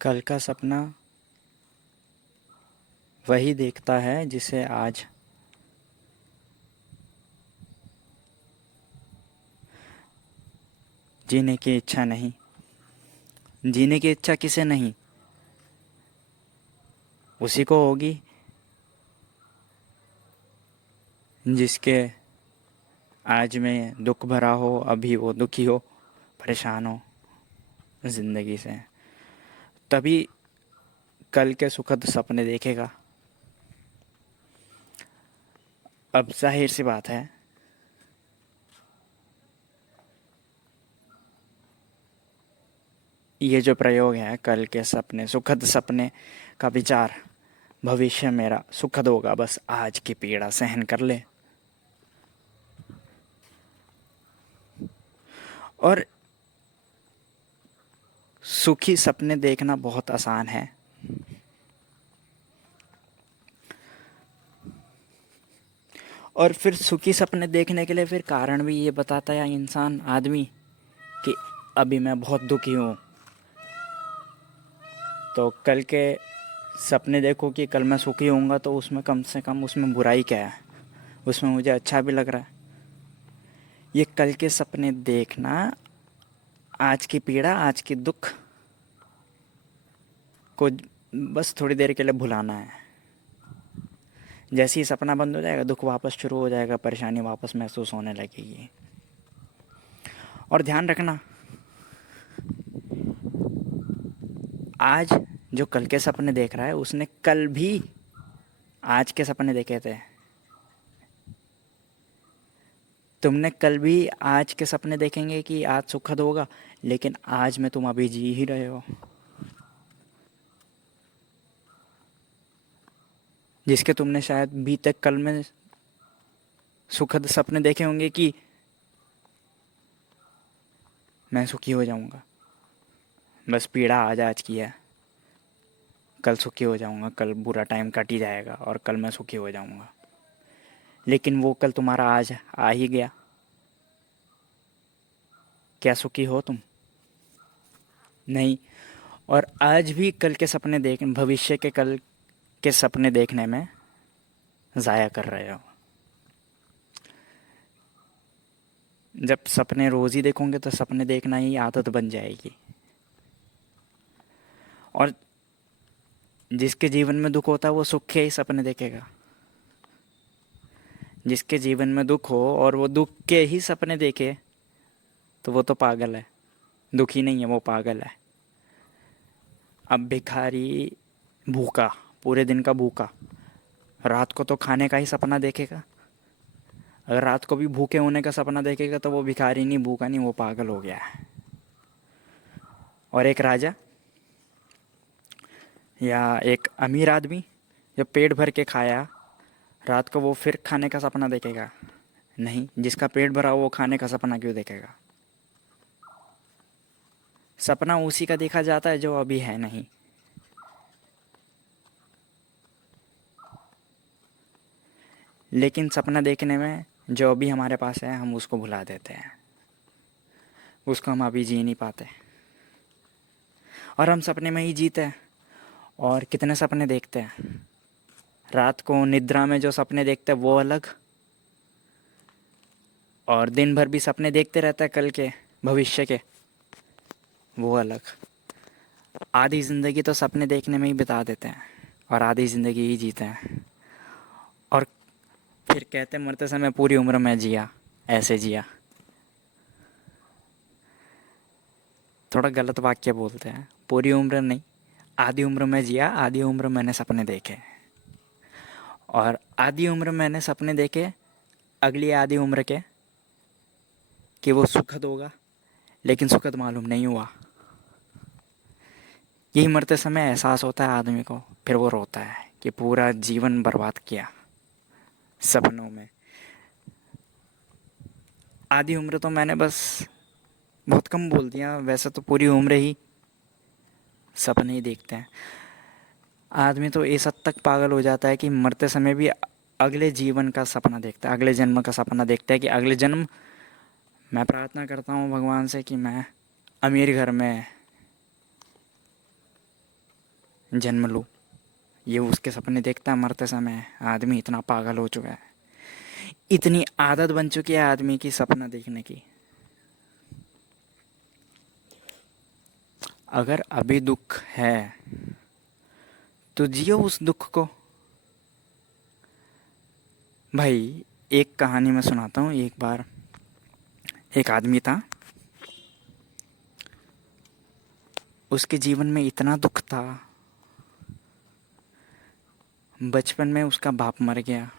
कल का सपना वही देखता है जिसे आज जीने की इच्छा नहीं। जीने की इच्छा किसे नहीं, उसी को होगी जिसके आज में दुख भरा हो, अभी वो दुखी हो, परेशान हो ज़िंदगी से। तभी कल के सुखद सपने देखेगा। अब जाहिर सी बात है, ये जो प्रयोग है कल के सपने, सुखद सपने का विचार, भविष्य मेरा सुखद होगा, बस आज की पीड़ा सहन कर ले। और सुखी सपने देखना बहुत आसान है। और फिर सुखी सपने देखने के लिए फिर कारण भी ये बताता है इंसान, आदमी, कि अभी मैं बहुत दुखी हूँ। तो कल के सपने देखो कि कल मैं सुखी होऊंगा, तो उसमें कम से कम उसमें बुराई क्या है, उसमें मुझे अच्छा भी लग रहा है। ये कल के सपने देखना आज की पीड़ा, आज की दुख को बस थोड़ी देर के लिए भुलाना है। जैसे ही सपना बंद हो जाएगा, दुख वापस शुरू हो जाएगा, परेशानी वापस महसूस होने लगेगी। और ध्यान रखना, आज जो कल के सपने देख रहा है उसने कल भी आज के सपने देखे थे। तुमने कल भी आज के सपने देखेंगे कि आज सुखद होगा, लेकिन आज में तुम अभी जी ही रहे हो। जिसके तुमने शायद बीते कल में सुखद सपने देखे होंगे कि मैं सुखी हो जाऊंगा, बस पीड़ा आज आज की है, कल सुखी हो जाऊंगा, कल बुरा टाइम कट ही जाएगा और कल मैं सुखी हो जाऊंगा। लेकिन वो कल तुम्हारा आज आ ही गया। क्या सुखी हो तुम? नहीं। और आज भी कल के सपने देख, भविष्य के कल के सपने देखने में ज़ाया कर रहे हो। जब सपने रोज़ ही देखोगे तो सपने देखना ही आदत बन जाएगी। और जिसके जीवन में दुख होता है वो सुख के ही सपने देखेगा। जिसके जीवन में दुख हो और वो दुख के ही सपने देखे, तो वो तो पागल है, दुखी नहीं है, वो पागल है। अब भिखारी भूखा, पूरे दिन का भूखा, रात को तो खाने का ही सपना देखेगा। अगर रात को भी भूखे होने का सपना देखेगा तो वो भिखारी नहीं, भूखा नहीं, वो पागल हो गया है। और एक राजा या एक अमीर आदमी जो पेट भर के खाया, रात को वो फिर खाने का सपना देखेगा? नहीं। जिसका पेट भरा हो वो खाने का सपना क्यों देखेगा? सपना उसी का देखा जाता है जो अभी है नहीं। लेकिन सपना देखने में जो अभी हमारे पास है हम उसको भुला देते हैं, उसको हम अभी जी नहीं पाते, और हम सपने में ही जीते हैं। और कितने सपने देखते हैं, रात को निद्रा में जो सपने देखते हैं वो अलग, और दिन भर भी सपने देखते रहता है कल के, भविष्य के, वो अलग। आधी ज़िंदगी तो सपने देखने में ही बिता देते हैं और आधी ज़िंदगी ही जीते हैं। और फिर कहते मरते समय पूरी उम्र में जिया, ऐसे जिया। थोड़ा गलत वाक्य बोलते हैं, पूरी उम्र नहीं, आधी उम्र में जिया, आधी उम्र मैंने सपने देखे। और आधी उम्र मैंने सपने देखे अगली आधी उम्र के कि वो सुखद होगा, लेकिन सुखद मालूम नहीं हुआ। यही मरते समय एहसास होता है आदमी को, फिर वो रोता है कि पूरा जीवन बर्बाद किया सपनों में। आधी उम्र तो मैंने बस बहुत कम बोल दिया, वैसे तो पूरी उम्र ही सपने ही देखते हैं। आदमी तो इस हद तक पागल हो जाता है कि मरते समय भी अगले जीवन का सपना देखता है, अगले जन्म का सपना देखता है कि अगले जन्म मैं प्रार्थना करता हूँ भगवान से कि मैं अमीर घर में जन्म लूँ, ये उसके सपने देखता है मरते समय। आदमी इतना पागल हो चुका है, इतनी आदत बन चुकी है आदमी की सपना देखने की। अगर अभी दुख है तो जियो उस दुख को। भाई एक कहानी मैं सुनाता हूँ। एक बार एक आदमी था, उसके जीवन में इतना दुख था। बचपन में उसका बाप मर गया,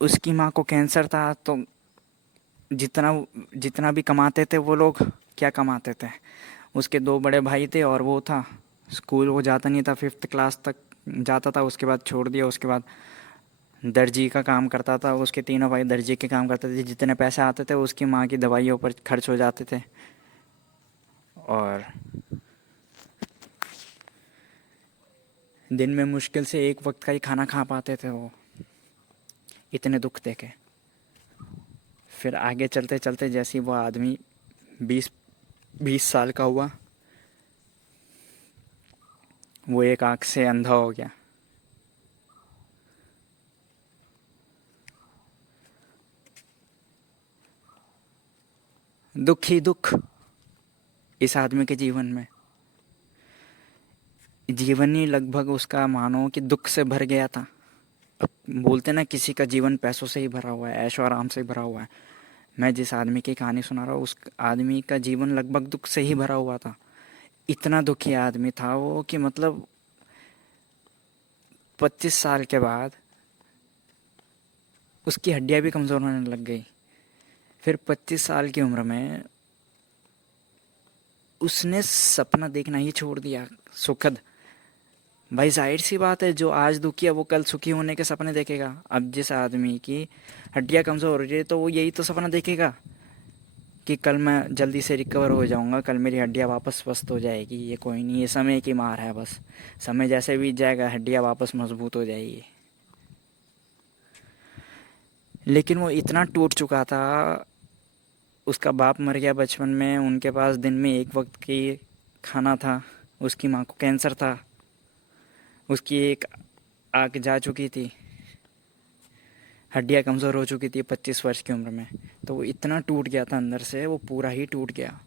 उसकी माँ को कैंसर था। तो जितना जितना भी कमाते थे वो लोग, क्या कमाते थे, उसके दो बड़े भाई थे और वो था। स्कूल वो जाता नहीं था, 5th क्लास तक जाता था, उसके बाद छोड़ दिया। उसके बाद दर्जी का काम करता था, उसके तीनों भाई दर्जी के काम करते थे। जितने पैसे आते थे उसकी माँ की दवाइयों पर खर्च हो जाते थे। और दिन में मुश्किल से एक वक्त का ही खाना खा पाते थे वो, इतने दुख देखे। फिर आगे चलते चलते जैसे ही वो आदमी 20 साल का हुआ, वो एक आँख से अंधा हो गया। दुख ही दुख इस आदमी के जीवन में। जीवन ही लगभग उसका मानो कि दुख से भर गया था। अब बोलते ना किसी का जीवन पैसों से ही भरा हुआ है, ऐशो आराम से ही भरा हुआ है। मैं जिस आदमी की कहानी सुना रहा हूँ उस आदमी का जीवन लगभग दुख से ही भरा हुआ था। इतना दुखी आदमी था वो कि मतलब 25 साल के बाद उसकी हड्डियाँ भी कमज़ोर होने लग गई। फिर 25 साल की उम्र में उसने सपना देखना ही छोड़ दिया, सुखद। भाई जाहिर सी बात है, जो आज दुखी है वो कल सुखी होने के सपने देखेगा। अब जिस आदमी की हड्डियाँ कमज़ोर हो रही है तो वो यही तो सपना देखेगा कि कल मैं जल्दी से रिकवर हो जाऊंगा, कल मेरी हड्डियाँ वापस स्वस्थ हो जाएगी, ये कोई नहीं, ये समय की मार है बस। समय जैसे बीत जाएगा हड्डियाँ वापस मजबूत हो जाएगी। लेकिन वो इतना टूट चुका था, उसका बाप मर गया बचपन में, उनके पास दिन में एक वक्त की खाना था, उसकी माँ को कैंसर था, उसकी एक आँख जा चुकी थी, हड्डियाँ कमज़ोर हो चुकी थी 25 वर्ष की उम्र में। तो वो इतना टूट गया था अंदर से, वो पूरा ही टूट गया।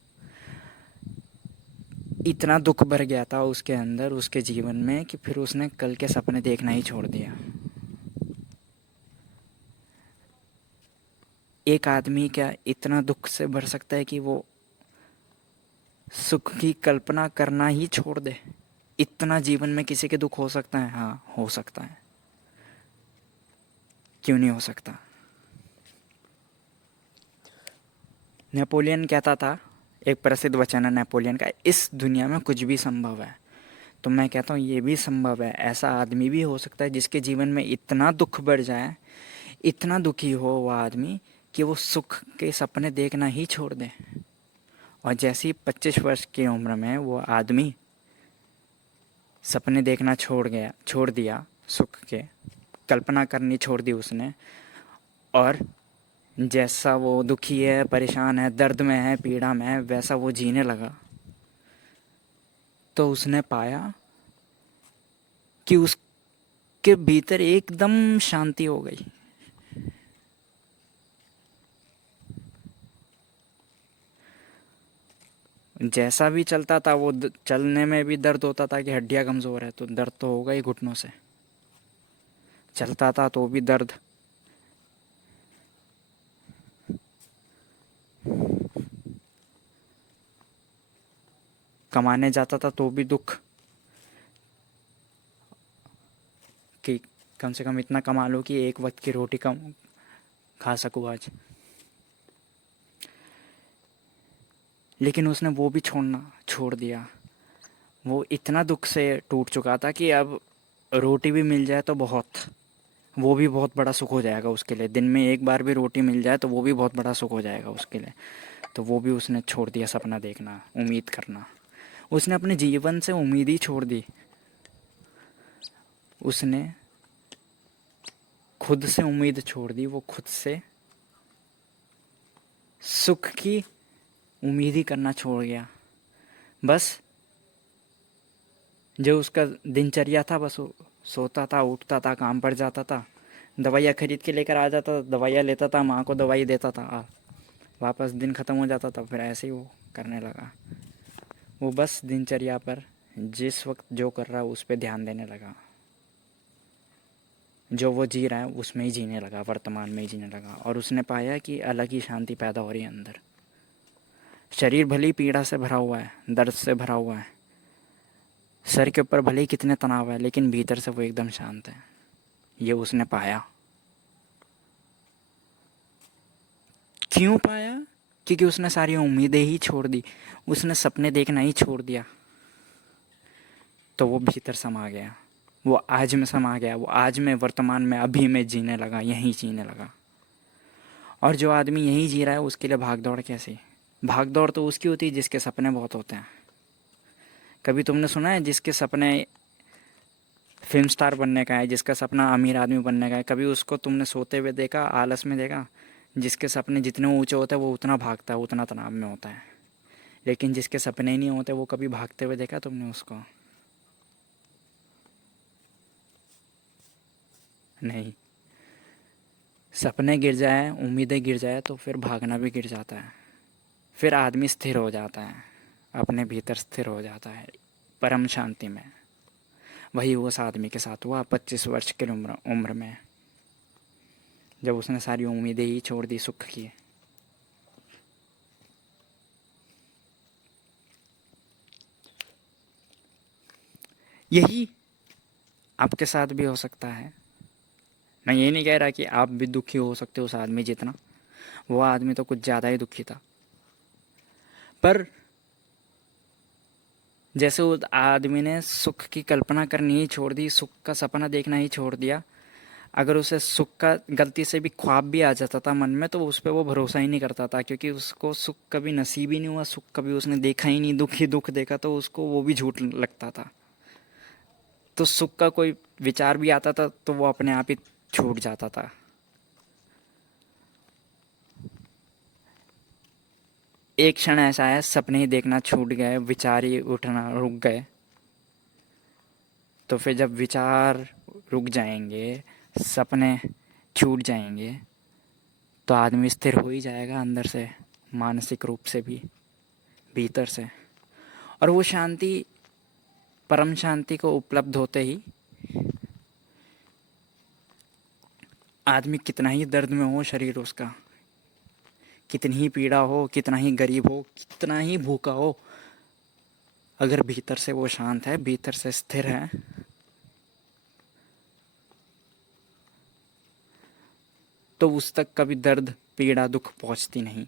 इतना दुख भर गया था उसके अंदर, उसके जीवन में, कि फिर उसने कल के सपने देखना ही छोड़ दिया। एक आदमी क्या इतना दुख से भर सकता है कि वो सुख की कल्पना करना ही छोड़ दे? इतना जीवन में किसी के दुख हो सकता है? हाँ, हो सकता है। क्यों नहीं हो सकता? नेपोलियन कहता था, एक प्रसिद्ध वचन है नेपोलियन का, इस दुनिया में कुछ भी संभव है। तो मैं कहता हूँ ये भी संभव है। ऐसा आदमी भी हो सकता है जिसके जीवन में इतना दुख बढ़ जाए, इतना दुखी हो वो आदमी कि वो सुख के सपने देखना ही छोड़ दे। और जैसे ही 25 वर्ष की उम्र में वो आदमी सपने देखना छोड़ दिया, सुख के कल्पना करनी छोड़ दी उसने, और जैसा वो दुखी है, परेशान है, दर्द में है, पीड़ा में है, वैसा वो जीने लगा, तो उसने पाया कि उसके भीतर एकदम शांति हो गई। जैसा भी चलता था वो चलने में भी दर्द होता था कि हड्डियां कमज़ोर है तो दर्द तो होगा ही घुटनों से। चलता था तो भी दर्द, कमाने जाता था तो भी दुख कि कम से कम इतना कमा लो कि एक वक्त की रोटी कम खा सकूँ आज। लेकिन उसने वो भी छोड़ दिया। वो इतना दुख से टूट चुका था कि अब रोटी भी मिल जाए तो वो भी बहुत बड़ा सुख हो जाएगा उसके लिए। दिन में एक बार भी रोटी मिल जाए तो वो भी बहुत बड़ा सुख हो जाएगा उसके लिए। तो वो भी उसने छोड़ दिया सपना देखना, उम्मीद करना। उसने अपने जीवन से उम्मीद ही छोड़ दी। उसने खुद से उम्मीद छोड़ दी, वो खुद से सुख की उम्मीद ही करना छोड़ गया। बस जो उसका दिनचर्या था बस वो सोता था, उठता था, काम पर जाता था, दवाइयाँ खरीद के लेकर आ जाता था, दवाइयाँ लेता था, माँ को दवाई देता था, वापस दिन ख़त्म हो जाता था, फिर ऐसे ही वो करने लगा। वो बस दिनचर्या पर जिस वक्त जो कर रहा है उस पर ध्यान देने लगा। जो वो जी रहा है उसमें ही जीने लगा, वर्तमान में ही जीने लगा, और उसने पाया कि अलग ही शांति पैदा हो रही है अंदर। शरीर भले ही पीड़ा से भरा हुआ है, दर्द से भरा हुआ है, सर के ऊपर भले ही कितने तनाव है, लेकिन भीतर से वो एकदम शांत है। ये उसने पाया। क्यों पाया? क्योंकि उसने सारी उम्मीदें ही छोड़ दी, उसने सपने देखना ही छोड़ दिया। तो वो भीतर समा गया, वो आज में समा गया, वो आज में, वर्तमान में, अभी में जीने लगा, यहीं जीने लगा। और जो आदमी यहीं जी रहा है उसके लिए भाग दौड़ कैसी? भाग दौड़ तो उसकी होती है जिसके सपने बहुत होते हैं। कभी तुमने सुना है जिसके सपने फिल्म स्टार बनने का है, जिसका सपना अमीर आदमी बनने का है, कभी उसको तुमने सोते हुए देखा, आलस में देखा? जिसके सपने जितने ऊंचे होते हैं वो उतना भागता है, उतना तनाव में होता है। लेकिन जिसके सपने ही नहीं होते वो कभी भागते हुए देखा तुमने उसको? नहीं। सपने गिर जाए, उम्मीदें गिर जाए तो फिर भागना भी गिर जाता है। फिर आदमी स्थिर हो जाता है, अपने भीतर स्थिर हो जाता है, परम शांति में। वही उस आदमी के साथ हुआ 25 वर्ष की उम्र में, जब उसने सारी उम्मीदें ही छोड़ दी सुख की। यही आपके साथ भी हो सकता है। मैं ये नहीं कह रहा कि आप भी दुखी हो सकते हो उस आदमी जितना। वो आदमी तो कुछ ज़्यादा ही दुखी था। पर जैसे उस आदमी ने सुख की कल्पना करनी ही छोड़ दी, सुख का सपना देखना ही छोड़ दिया, अगर उसे सुख का गलती से भी ख्वाब भी आ जाता था मन में तो उस पर वो भरोसा ही नहीं करता था, क्योंकि उसको सुख कभी नसीब ही नहीं हुआ, सुख कभी उसने देखा ही नहीं, दुख ही दुख देखा, तो उसको वो भी झूठ लगता था। तो सुख का कोई विचार भी आता था तो वो अपने आप ही छूट जाता था। एक क्षण ऐसा है, सपने ही देखना छूट गए, विचार ही उठना रुक गए। तो फिर जब विचार रुक जाएंगे, सपने छूट जाएंगे, तो आदमी स्थिर हो ही जाएगा अंदर से, मानसिक रूप से भी, भीतर से। और वो शांति, परम शांति को उपलब्ध होते ही आदमी कितना ही दर्द में हो, शरीर उसका कितनी ही पीड़ा हो, कितना ही गरीब हो, कितना ही भूखा हो, अगर भीतर से वो शांत है, भीतर से स्थिर है, तो उस तक कभी दर्द, पीड़ा, दुख पहुंचती नहीं।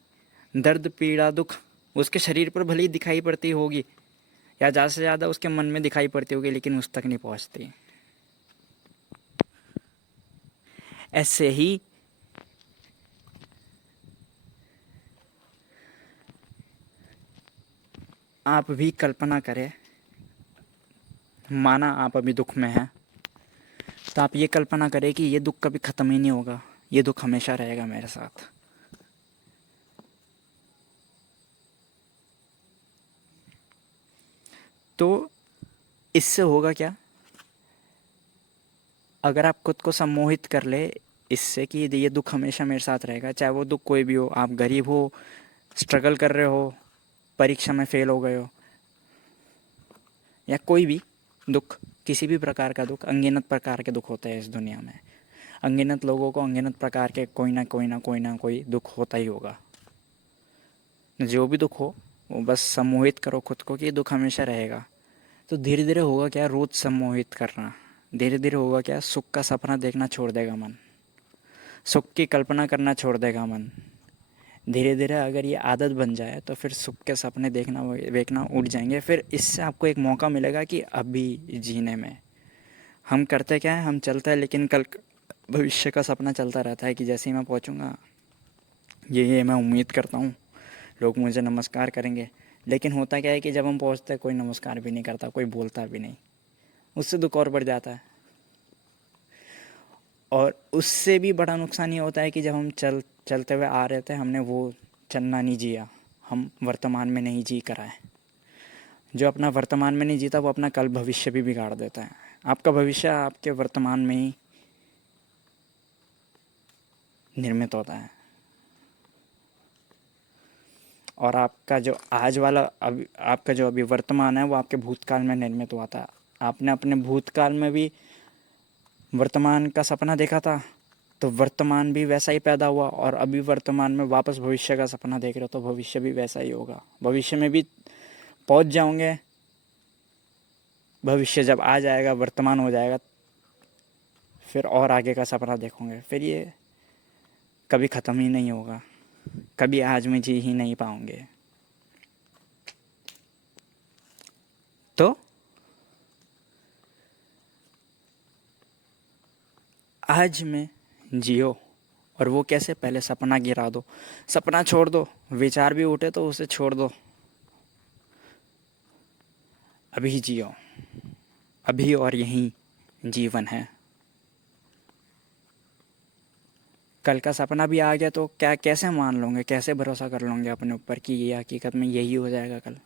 दर्द, पीड़ा, दुख उसके शरीर पर भले ही दिखाई पड़ती होगी, या ज़्यादा से ज़्यादा उसके मन में दिखाई पड़ती होगी, लेकिन उस तक नहीं पहुंचती। ऐसे ही आप भी कल्पना करें, माना आप अभी दुख में हैं, तो आप ये कल्पना करें कि ये दुख कभी ख़त्म ही नहीं होगा, ये दुख हमेशा रहेगा मेरे साथ। तो इससे होगा क्या? अगर आप खुद को सम्मोहित कर ले इससे कि ये दुख हमेशा मेरे साथ रहेगा, चाहे वो दुख कोई भी हो, आप गरीब हो, स्ट्रगल कर रहे हो, परीक्षा में फेल हो गए हो, या कोई भी दुख, किसी भी प्रकार का दुख, अनगिनत प्रकार के दुख होते हैं इस दुनिया में। अनगिनत लोगों को अनगिनत प्रकार के कोई दुख होता ही होगा। जो भी दुख हो वो बस सम्मोहित करो खुद को कि ये दुख हमेशा रहेगा। तो धीरे धीरे होगा क्या, रोज सम्मोहित करना, धीरे धीरे होगा क्या, सुख का सपना देखना छोड़ देगा मन, सुख की कल्पना करना छोड़ देगा मन। धीरे धीरे अगर ये आदत बन जाए तो फिर सुख के सपने देखना देखना उड़ जाएंगे। फिर इससे आपको एक मौका मिलेगा कि अभी जीने में। हम करते क्या है, हम चलते हैं, लेकिन कल भविष्य का सपना चलता रहता है कि जैसे ही मैं पहुंचूंगा, ये मैं उम्मीद करता हूँ लोग मुझे नमस्कार करेंगे। लेकिन होता क्या है कि जब हम पहुंचते हैं कोई नमस्कार भी नहीं करता, कोई बोलता भी नहीं। उससे दुख और बढ़ जाता है। और उससे भी बड़ा नुकसान ये होता है कि जब हम चलते हुए आ रहे थे, हमने वो चलना नहीं जिया, हम वर्तमान में नहीं जी करा है। जो अपना वर्तमान में नहीं जीता वो अपना कल भविष्य भी बिगाड़ देता है। आपका भविष्य आपके वर्तमान में ही निर्मित होता है। और आपका जो आज वाला अभी आपका जो अभी वर्तमान है वो आपके भूतकाल में निर्मित हुआ था। आपने अपने भूतकाल में भी वर्तमान का सपना देखा था, तो वर्तमान भी वैसा ही पैदा हुआ, और अभी वर्तमान में वापस भविष्य का सपना देख रहे हो तो भविष्य भी वैसा ही होगा। भविष्य में भी पहुंच जाओगे, भविष्य जब आ जाएगा वर्तमान हो जाएगा, फिर और आगे का सपना देखोगे, फिर ये कभी ख़त्म ही नहीं होगा, कभी आज में जी ही नहीं पाओगे। तो आज में जियो। और वो कैसे? पहले सपना गिरा दो, सपना छोड़ दो, विचार भी उठे तो उसे छोड़ दो, अभी जियो, अभी और यही जीवन है। कल का सपना भी आ गया तो क्या कैसे मान लोगे, कैसे भरोसा कर लोगे अपने ऊपर कि ये हकीकत में यही हो जाएगा कल?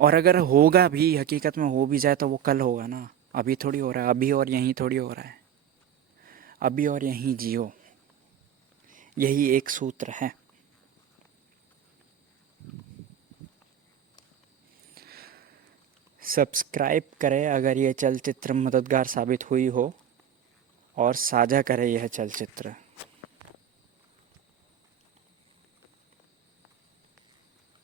और अगर होगा भी, हकीकत में हो भी जाए तो वो कल होगा ना, अभी थोड़ी हो रहा है, अभी और यहीं थोड़ी हो रहा है। अभी और यहीं जियो, यही एक सूत्र है। सब्सक्राइब करें अगर ये चलचित्र मददगार साबित हुई हो, और साझा करें यह चलचित्र।